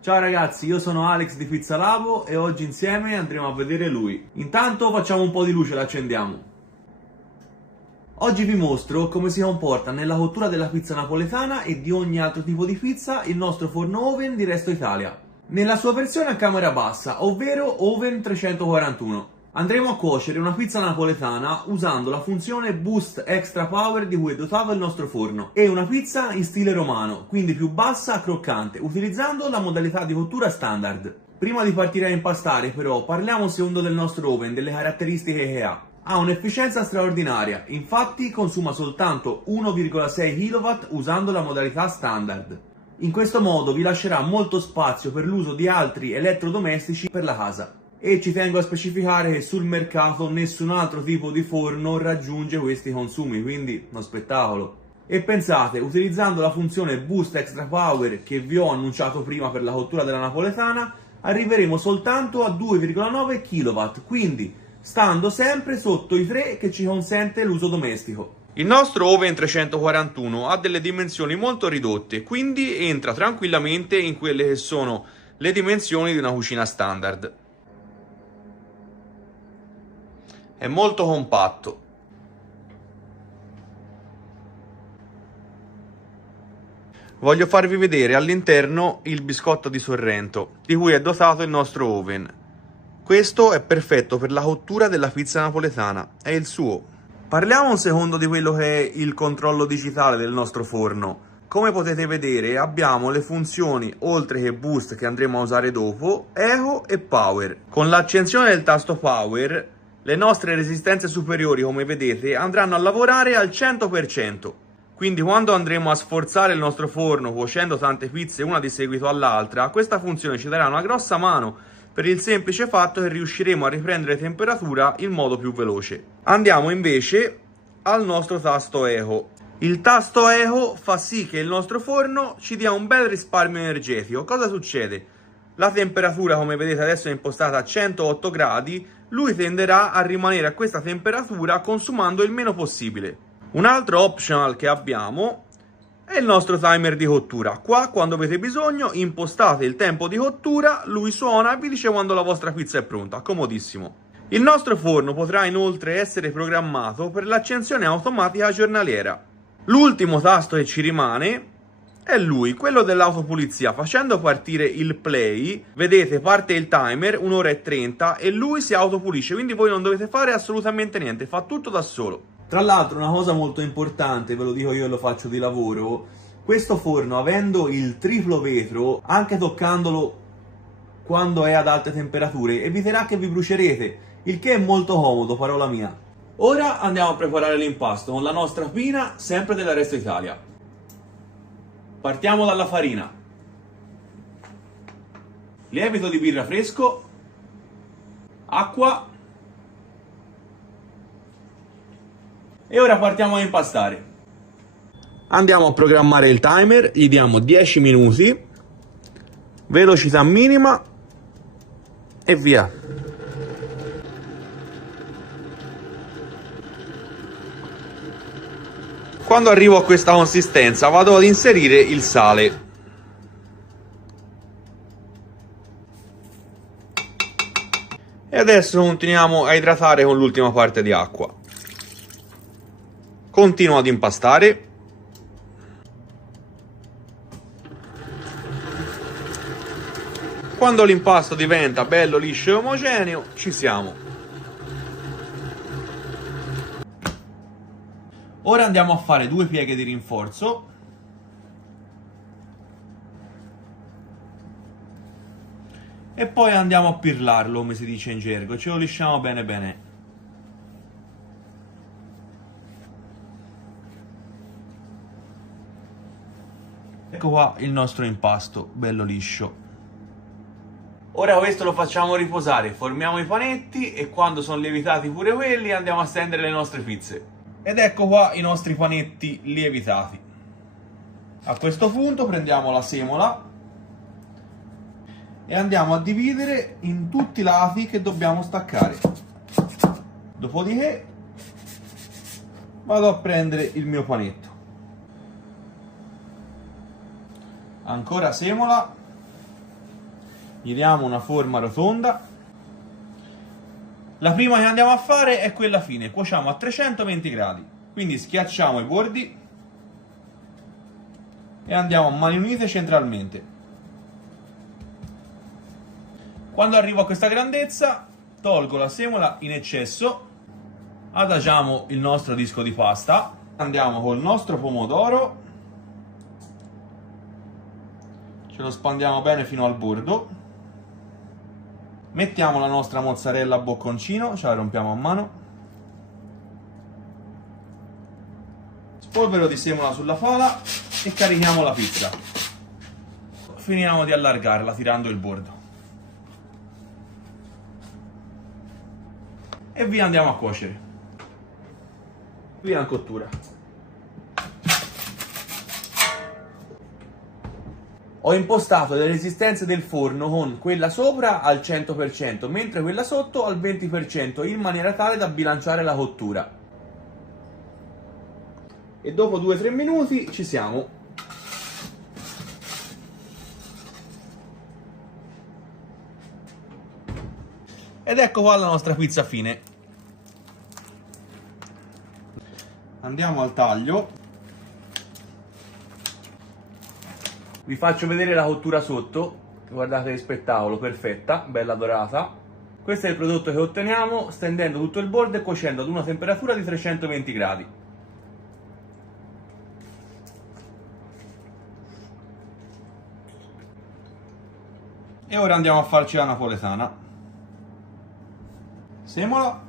Ciao ragazzi, io sono Alex di Pizzalabo e oggi insieme andremo a vedere lui. Intanto facciamo un po' di luce e l'accendiamo. Oggi vi mostro come si comporta nella cottura della pizza napoletana e di ogni altro tipo di pizza il nostro forno oven di Resto Italia. Nella sua versione a camera bassa, ovvero Oven 341. Andremo a cuocere una pizza napoletana usando la funzione Boost Extra Power di cui è dotato il nostro forno e una pizza in stile romano, quindi più bassa, croccante, utilizzando la modalità di cottura standard. Prima di partire a impastare però parliamo un secondo del nostro oven, delle caratteristiche che ha. Ha un'efficienza straordinaria, infatti consuma soltanto 1,6 kW usando la modalità standard. In questo modo vi lascerà molto spazio per l'uso di altri elettrodomestici per la casa. E ci tengo a specificare che sul mercato nessun altro tipo di forno raggiunge questi consumi, quindi uno spettacolo. E pensate, utilizzando la funzione Boost Extra Power che vi ho annunciato prima per la cottura della napoletana, arriveremo soltanto a 2,9 kW, quindi stando sempre sotto i 3 che ci consente l'uso domestico. Il nostro Oven 341 ha delle dimensioni molto ridotte, quindi entra tranquillamente in quelle che sono le dimensioni di una cucina standard. È molto compatto. Voglio farvi vedere all'interno il biscotto di Sorrento, di cui è dotato il nostro oven. Questo è perfetto per la cottura della pizza napoletana, è il suo. Parliamo un secondo di quello che è il controllo digitale del nostro forno. Come potete vedere abbiamo le funzioni, oltre che Boost che andremo a usare dopo, Eco e Power. Con l'accensione del tasto Power le nostre resistenze superiori, come vedete, andranno a lavorare al 100%. Quindi quando andremo a sforzare il nostro forno cuocendo tante pizze una di seguito all'altra, questa funzione ci darà una grossa mano per il semplice fatto che riusciremo a riprendere temperatura in modo più veloce. Andiamo invece al nostro tasto Eco. Il tasto Eco fa sì che il nostro forno ci dia un bel risparmio energetico. Cosa succede? La temperatura, come vedete adesso, è impostata a 108 gradi, lui tenderà a rimanere a questa temperatura consumando il meno possibile. Un altro optional che abbiamo è il nostro timer di cottura. Qua, quando avete bisogno, impostate il tempo di cottura, lui suona e vi dice quando la vostra pizza è pronta. Comodissimo. Il nostro forno potrà inoltre essere programmato per l'accensione automatica giornaliera. L'ultimo tasto che ci rimane è lui, quello dell'autopulizia. Facendo partire il play, vedete, parte il timer, 1 ora e 30, e lui si autopulisce, quindi voi non dovete fare assolutamente niente, fa tutto da solo. Tra l'altro una cosa molto importante, ve lo dico io e lo faccio di lavoro, questo forno avendo il triplo vetro, anche toccandolo quando è ad alte temperature, eviterà che vi brucerete, il che è molto comodo, parola mia. Ora andiamo a preparare l'impasto con la nostra pina, sempre della Resto Italia. Partiamo dalla farina, lievito di birra fresco, acqua e ora partiamo a impastare. Andiamo a programmare il timer, gli diamo 10 minuti, velocità minima e via. Quando arrivo a questa consistenza vado ad inserire il sale. E adesso continuiamo a idratare con l'ultima parte di acqua. Continuo ad impastare. Quando l'impasto diventa bello liscio e omogeneo, ci siamo. Ora andiamo a fare 2 pieghe di rinforzo. E poi andiamo a pirlarlo, come si dice in gergo, ce lo lisciamo bene bene. Ecco qua il nostro impasto, bello liscio. Ora questo lo facciamo riposare, formiamo i panetti e quando sono lievitati pure quelli andiamo a stendere le nostre pizze. Ed ecco qua i nostri panetti lievitati. A questo punto prendiamo la semola e andiamo a dividere in tutti i lati che dobbiamo staccare. Dopodiché vado a prendere il mio panetto. Ancora semola Gli diamo una forma rotonda. La prima che andiamo a fare è quella fine, cuociamo a 320 gradi. Quindi schiacciamo i bordi e andiamo a mani unite centralmente. Quando arrivo a questa grandezza, tolgo la semola in eccesso, adagiamo il nostro disco di pasta, andiamo col nostro pomodoro, ce lo spandiamo bene fino al bordo, mettiamo la nostra mozzarella a bocconcino, ce la rompiamo a mano, spolvero di semola sulla pala e carichiamo la pizza. Finiamo di allargarla tirando il bordo. E via andiamo a cuocere. Via in cottura. Ho impostato le resistenze del forno con quella sopra al 100%, mentre quella sotto al 20%, in maniera tale da bilanciare la cottura. E dopo 2-3 minuti ci siamo. Ed ecco qua la nostra pizza fine. Andiamo al taglio. Vi faccio vedere la cottura sotto. Guardate che spettacolo, perfetta, bella dorata. Questo è il prodotto che otteniamo stendendo tutto il bordo e cuocendo ad una temperatura di 320 gradi. E ora andiamo a farci la napoletana. Semola.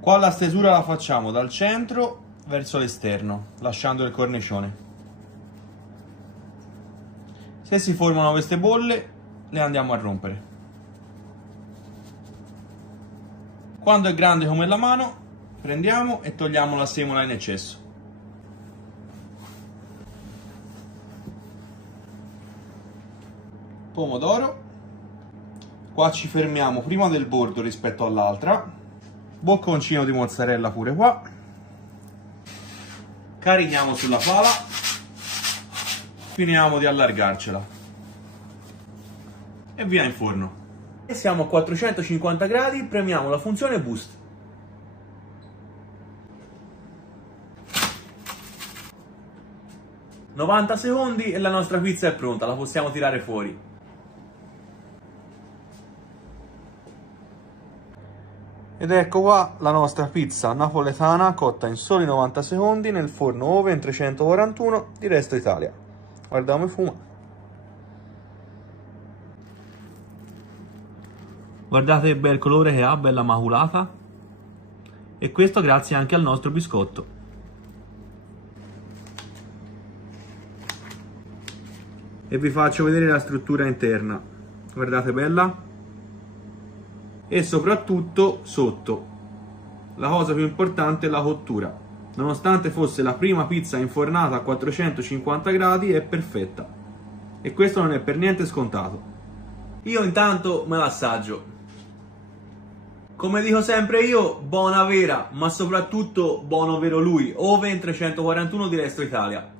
Qua la stesura la facciamo dal centro verso l'esterno, lasciando il cornicione. Se si formano queste bolle, le andiamo a rompere. Quando è grande come la mano, prendiamo e togliamo la semola in eccesso. Pomodoro. Qua ci fermiamo prima del bordo rispetto all'altra. Bocconcino di mozzarella pure qua. Carichiamo sulla pala. Finiamo di allargarcela. E via in forno. E siamo a 450 gradi, premiamo la funzione boost. "90 secondi e la nostra pizza è pronta, la possiamo tirare fuori. Ed ecco qua la nostra pizza napoletana cotta in soli 90 secondi nel forno Oven 341 di Resto Italia. Guardiamo come fuma. Guardate che bel colore che ha, bella maculata. E questo grazie anche al nostro biscotto. E vi faccio vedere la struttura interna. Guardate, bella. E soprattutto sotto. La cosa più importante è la cottura. Nonostante fosse la prima pizza infornata a 450 gradi, è perfetta. E questo non è per niente scontato. Io intanto me l'assaggio. Come dico sempre io, buona vera, ma soprattutto buono vero lui. Oven 341 di Resto Italia.